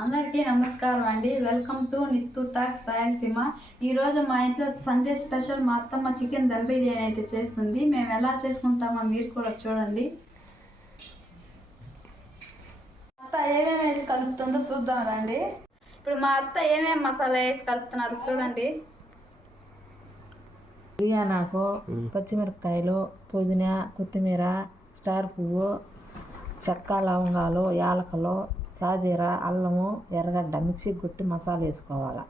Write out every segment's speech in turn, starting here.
అందరికీ నమస్కారం అండి. Welcome to Nittu talks Rayalaseema. ఈరోజు మా ఇంట్లో సండే స్పెషల్ మా అత్తమ్మ చికెన్ దమ్ బిర్యానీ అయితే చేస్తుంది. మేము ఎలా చేసుకుంటామో మీరు కూడా చూడండి. అత్త ఏమేమి వేసి కలుపుతుందో చూద్దాం రండి. ఇప్పుడు మా అత్త ఏమేమి మసాలా వేసి కలుపుతున్నారు చూడండి. బిర్యానాకు, పచ్చిమిరపకాయలు, పుదీనా, కొత్తిమీర, స్టార్ పువ్వు, చెక్క, లవంగాలు, యాలకలు, సాజీరా, అల్లము, ఎర్రగడ్డ మిక్సీ కొట్టి మసాలా వేసుకోవాలి.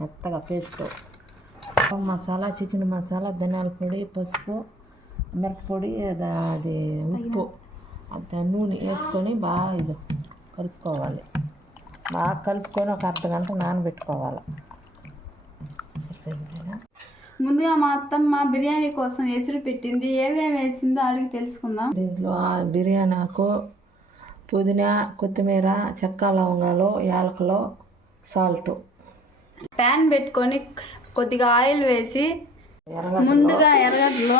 మెత్తగా పేస్ట్ మసాలా, చికెన్ మసాలా, ధనియాల పొడి, పసుపు, మిరప్పొడి, అది ఉప్పు, అది నూనె వేసుకొని బాగా ఇది కలుపుకోవాలి. బాగా కలుపుకొని ఒక అర్ధగంట నానబెట్టుకోవాలి. ముందుగా మా అత్తమ్మ బిర్యానీ కోసం ఎసురు పెట్టింది. ఏమేమి వేసిందో అడిగి తెలుసుకుందాం. దీంట్లో బిర్యానాకు, పుదీనా, కొత్తిమీర, చెక్క, లవంగాలు, యాలకులు, సాల్ట్. ప్యాన్ పెట్టుకొని కొద్దిగా ఆయిల్ వేసి ముందుగా ఎర్రగడ్డలు,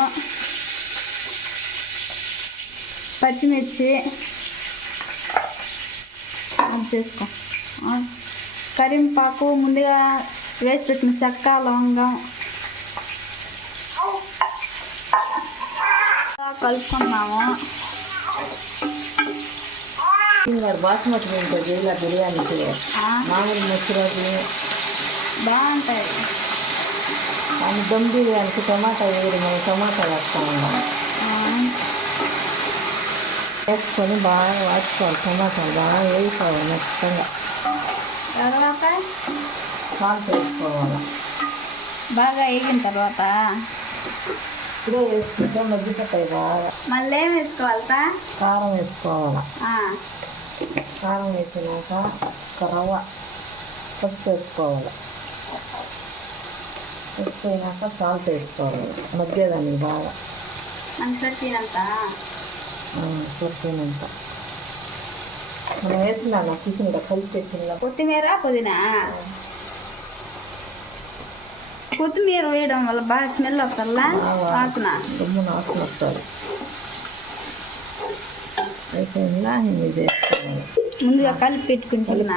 పచ్చిమిర్చి చేసుకో, కరింపాకు, ముందుగా వేసి పెట్టిన చెక్క, లవంగం కలుపుకున్నాము. బాస్మతి ఉంటుంది ఇలా బిర్యానీకి, మామూలు మసూరాకి బాగుంటాయి. కానీ దమ్ బిర్యానీకి టమాటా వేయరు, మనం టమాటా వేస్తా ఉన్నాం. వేసుకొని బాగా వాడుకోవాలి. టమాటాలు బాగా వేసుకోవాలి మెత్తగా. తర్వాత సాల్ట్ వేసుకోవాలి. బాగా వేగిన తర్వాత ఇప్పుడే వేసుకుంటే మగ్గిపోతాయి బాగా. మళ్ళీ ఏం వేసుకోవాలి? కారం వేసుకోవాలి. కారం వేసినాక ఒక రవ్వ పసుపు వేసుకోవాలి. పసుపు అయినాక సాల్ట్ వేసుకోవాలి మగ్గేదానికి బాగా సరిపోయినంత. సరిపోయినంత మనం వేసినాను చికెన్ కలిపి పెట్టిన కొత్తిమీర, పుదీనా. కొత్తిమీర వేయడం వల్ల బాగా స్మెల్ వస్తుందా? వాసన గమ్మున వాసన వస్తుంది. అయిపోయిందా? ఇది వేసుకోవాలి. ముందుగా కలిపి పెట్టుకుని చికెన్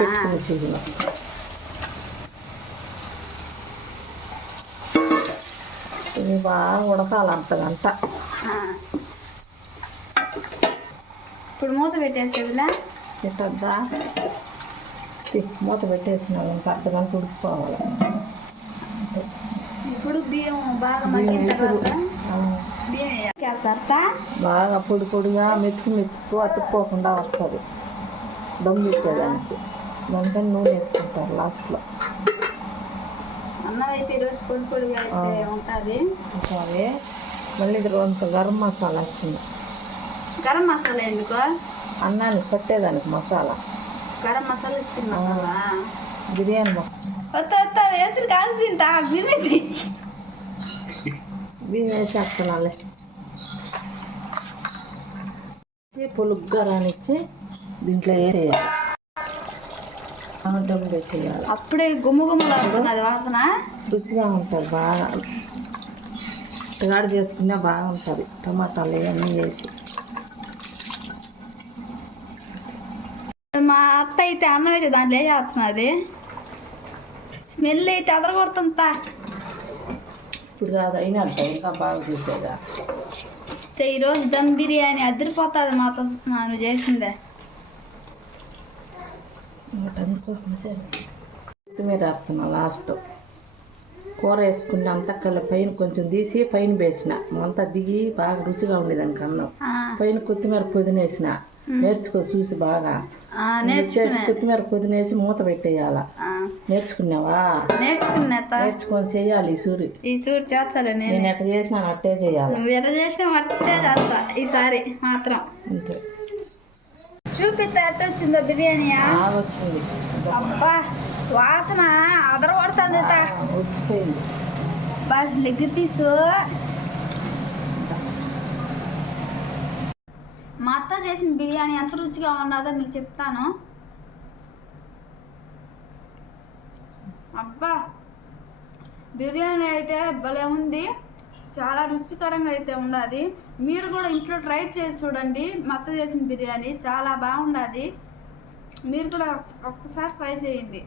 ఇది బాగా ఉడకాలి అర్ధగంట. ఇప్పుడు మూత పెట్టేసేదిలా పెట్టద్దా? మూత పెట్టేసిన ఇంకా అర్ధగంట ఉడికిపోవాలి. ఇప్పుడు బియ్యం బాగా మగ్గిన తర్వాత బియ్యం వేసేస్తా. బాగా పొడి పొడిగా మెతుకు అతుక్కోకుండా వస్తుంది దమ్ పెట్టేదానికి. దానికని నూనె వేసుకుంటారు లాస్ట్లో. అన్నం అయితే ఈరోజు పొడి పొడిగా అయితే ఉంటుంది. ఉంటుంది. మళ్ళీ కొంత గరం మసాలా వచ్చింది. గరం మసాలా ఎందుకు? అన్నానికి పట్టేదానికి మసాలా. గరం మసాలా చికెన్ మసాలా, బిర్యానీ మసాలా. వేసి కాల్పిందా బివేసి బియ్యం వేసేస్తున్నాలే. పులుగ్గా రానిచ్చి దీంట్లో వేసేయాలి. దమ్ పెట్టేయాలి. అప్పుడే గుమ్మగుమ్మలాడుతున్నది వాసన. రుచిగా ఉంటుంది. బాగా తయారు చేసుకున్నా బాగుంటుంది. టమాటాలు ఇవన్నీ వేసి. మా అత్త అయితే అన్నం అయితే దాంట్లో వేసేస్తున్నది. స్మెల్ అయితే అదరగొడుతుందా? ఇప్పుడు కాదు అయినా ఇంకా బాగా చూసేదా. ఈరోజు దమ్ బిర్యానీ అదిరిపోతుంది మాతో నువ్వు చేసిందే. కొత్తిమీర వేస్తున్నా లాస్ట్. కూర వేసుకుని అంతా పైన కొంచెం తీసి పైన వేసిన అంతా దిగి బాగా రుచిగా ఉండేదానికి అన్నం. పైన కొత్తిమీర పుదీనా వేసిన. నేర్చుకో చూసి బాగా. కొత్తిమీర పుదీనా వేసి మూత పెట్టేయాల. నేర్చుకున్నావా? నేర్చుకొని చెయ్యాలి. ఈ సూరి చేస్తాను నేను ఎట్లా చేసినా అట్టే చేయాలి. నువ్వు ఎట్లా చేసినా అట్టే చేస్తా ఈసారి మాత్రం. అంతే. చూపిస్తా ఎట్ట వచ్చిందో బిర్యానీ. వచ్చింది. అబ్బా వాసన అదరగొడుతుంది. ఉడికిపోయింది. లెగ్ పీసు మా అత్త చేసిన బిర్యానీ ఎంత రుచిగా ఉన్నదో మీకు చెప్తాను. అబ్బా బిర్యానీ అయితే భలే ఉంది. చాలా రుచికరంగా అయితే ఉన్నది. మీరు కూడా ఇంట్లో ట్రై చేసి చూడండి. మా అత్త చేసిన బిర్యానీ చాలా బాగుంది. మీరు కూడా ఒక్కసారి ట్రై చేయండి.